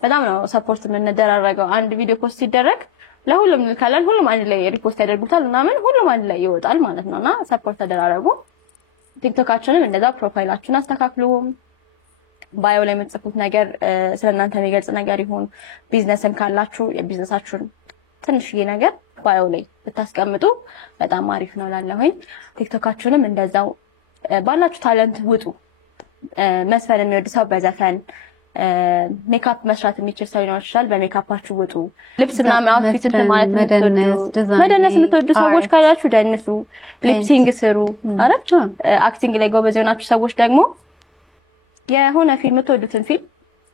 በጣም ነው ሰፖርት የምንደራረገው። አንድ ቪዲዮ ፖስት ሲደረግ ለሁሉም ልካለን፣ ሁሉም አንድ ላይ ሪፖስት ያደርጉታል ምናምን ሁሉም አንድ ላይ ይወጣል ማለት ነውና ሰፖርት ተደራረጉ። ቲክቶካችንም እንደዛ ፕሮፋይላችሁን አስተካክሉ። ባዮ ላይ የምትጽፉት ነገር ስለናንተ የሚገልጽ ነገር ይሁን። ቢዝነስም ካላችሁ የቢዝነሳችሁን ትንሽዬ ነገር ባዮ ላይ ብታስቀምጡ በጣም አሪፍ ነው ላለሁኝ። ቲክቶካችሁንም እንደዛው ባላችሁ ታለንት ውጡ። መስፈን የሚወድ ሰው በዘፈን ሜካፕ መስራት የሚችል ሰው ሊኖር ይችላል። በሜካፓችሁ ውጡ። ልብስ ምናምን አውትፊት ማለት መደነስ የምትወዱ ሰዎች ካላችሁ ደንሱ፣ ሊፕሲንግ ስሩ። አረች አክቲንግ ላይ ጎበዝ የሆናችሁ ሰዎች ደግሞ የሆነ ፊልም የምትወዱትን ፊልም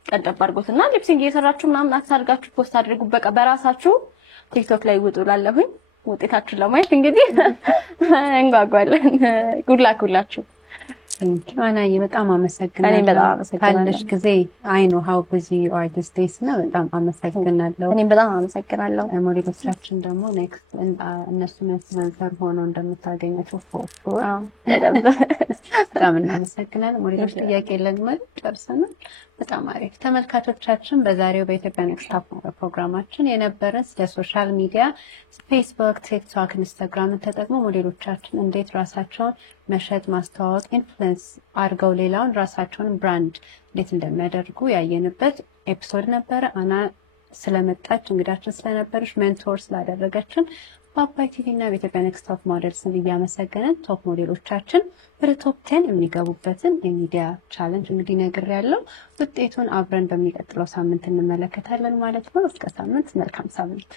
ቀንጨብ አድርጉትና ሊፕሲንግ እየሰራችሁ ምናምን አክት አድርጋችሁ ፖስት አድርጉ። በቃ በራሳችሁ ቲክቶክ ላይ ውጡ ላለሁኝ። ውጤታችሁን ለማየት እንግዲህ እንጓጓለን። ጉድላክ ሁላችሁ። አናዬ በጣም አመሰግናለሁ። እኔም በጣም አመሰግናለሁ። ካለሽ ጊዜ አይ ኖ ሃው ቢዚ ዩ አር ዲስ ዴይስ ነው። በጣም አመሰግናለሁ። እኔም በጣም አመሰግናለሁ። ሞዴሎቻችን ደግሞ ኔክስት እነሱ ኢንፍሉዌንሰር ሆነው እንደምታገኛቸው ፎር በጣም እናመሰግናለን። ሞዴሎች ጥያቄ የለንም ማለት ጨርሰናል። በጣም አሪፍ ተመልካቾቻችን፣ በዛሬው በኢትዮጵያ ኔክስት አፕ ፕሮግራማችን የነበረ ስለ ሶሻል ሚዲያ ፌስቡክ፣ ቲክቶክ፣ ኢንስታግራም ተጠቅመው ሞዴሎቻችን እንዴት ራሳቸውን መሸጥ ማስተዋወቅ ኢንፍሉዌንስ አድርገው ሌላውን ራሳቸውን ብራንድ እንዴት እንደሚያደርጉ ያየንበት ኤፒሶድ ነበረ። አና ስለመጣች እንግዳችን ስለነበረች ሜንቶር ስላደረገችን በአባይ ቲቪ እና በኢትዮጵያ ኔክስት ቶፕ ሞዴልስን እያመሰገንን ቶፕ ሞዴሎቻችን ወደ ቶፕ 10 የሚገቡበትን የሚዲያ ቻሌንጅ እንግዲህ ነግሬያለሁ። ውጤቱን አብረን በሚቀጥለው ሳምንት እንመለከታለን ማለት ነው። እስከ ሳምንት መልካም ሳምንት።